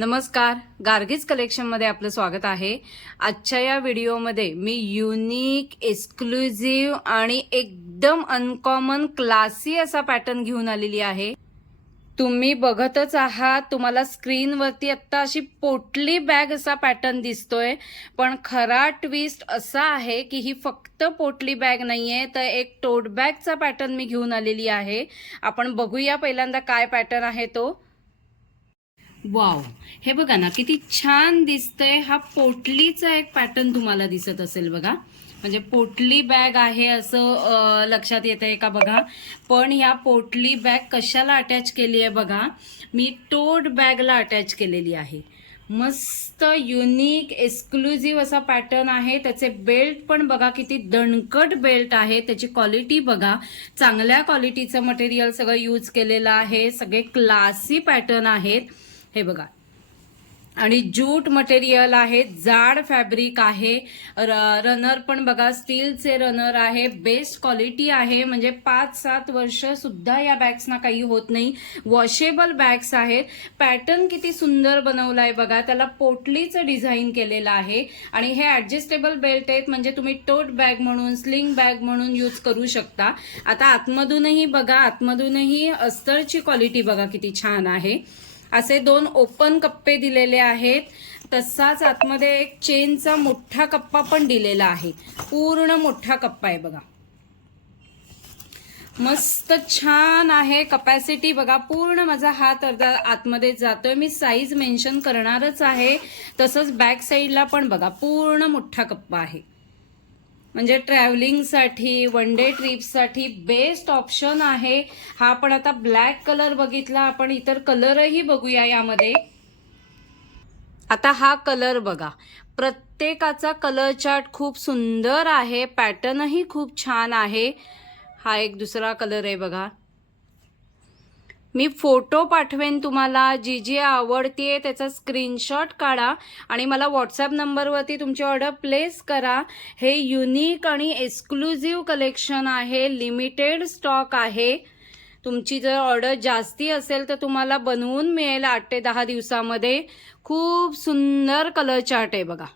नमस्कार, गार्गीज कलेक्शनमध्ये आपलं स्वागत आहे। आजच्या या व्हिडिओमध्ये मी युनिक, एक्सक्लुझिव्ह आणि एकदम अनकॉमन क्लासी असा पॅटर्न घेऊन आलेली आहे। तुम्ही बघतच आहात, तुम्हाला स्क्रीनवरती आता अशी पोटली बॅग असा पॅटर्न दिसतोय, पण खरा ट्विस्ट असा आहे की ही फक्त पोटली बॅग नाहीये, तर एक टोट बॅगचा पॅटर्न मी घेऊन आलेली आहे। आपण बघूया पहिल्यांदा काय पॅटर्न आहे तो। वाव, हे बघा ना किती छान दिसतंय। हा पोटलीचा एक पॅटर्न तुम्हाला दिसत असेल बघा, म्हणजे पोटली बॅग आहे असं लक्षात येतंय का बघा। पण ह्या पोटली बॅग कशाला अटॅच केली आहे बघा, मी टोट बॅगला अटॅच केलेली आहे। मस्त युनिक एक्सक्लुझिव्ह असा पॅटर्न आहे। त्याचे बेल्ट पण बघा किती दणकट बेल्ट आहे, त्याची क्वालिटी बघा, चांगल्या क्वालिटीचं मटेरियल सगळं यूज केलेलं आहे, सगळे क्लासी पॅटर्न आहेत हे बघा। आणि जूट मटेरियल आहे, जाड फॅब्रिक आहे, रनर पण बघा स्टीलचे रनर आहे, बेस्ट क्वालिटी आहे, म्हणजे 5-7 वर्ष सुद्धा या बॅग्सना काही होत नाही, वॉशेबल बॅग्स आहेत। पॅटर्न किती सुंदर बनवलाय बघा, त्याला पोटलीचं डिझाईन केलेलं आहे आणि हे ऍडजस्टेबल बेल्ट आहेत, म्हणजे तुम्ही टोट बॅग म्हणून, स्लिंग बॅग म्हणून यूज करू शकता। आता आतमधूनही बघा, आतमधूनही अस्तरची क्वालिटी बघा किती छान आहे। असे 2 ओपन कप्पे दिलेले आहेत, तसाच आतमध्ये एक चेनचा मोठा कप्पा पण दिलेला आहे, पूर्ण मोठा कप्पा आहे बघा, मस्त छान आहे। कपॅसिटी बघा, पूर्ण माझा हात अर्धा आतमध्ये जातोय, मी साईज मेन्शन करणारच आहे। तसंच बॅक साईडला पण बघा पूर्ण मोठा कप्पा आहे, म्हणजे ट्रॅव्हलिंगसाठी, वन डे ट्रिपसाठी बेस्ट ऑप्शन आहे हा। पण आता ब्लॅक कलर बघितला, आपण इतर कलरही बघूया यामध्ये। आता हा कलर बघा, प्रत्येकाचा कलर चार्ट खूप सुंदर आहे, पॅटर्नही खूप छान आहे। हा एक दुसरा कलर आहे बघा, मी फोटो पाठवेन तुम्हाला, जी जी आवडतीये त्याचा स्क्रीनशॉट काढा आणि मला व्हॉट्सअप नंबरवरती तुमची ऑर्डर प्लेस करा। हे युनिक आणि एक्सक्लुझिव्ह कलेक्शन आहे, लिमिटेड स्टॉक आहे। तुमची जर ऑर्डर जास्ती असेल तर तुम्हाला बनवून मिळेल 8 ते 10 दिवसामध्ये। खूप सुंदर कलर चार्ट आहे बघा।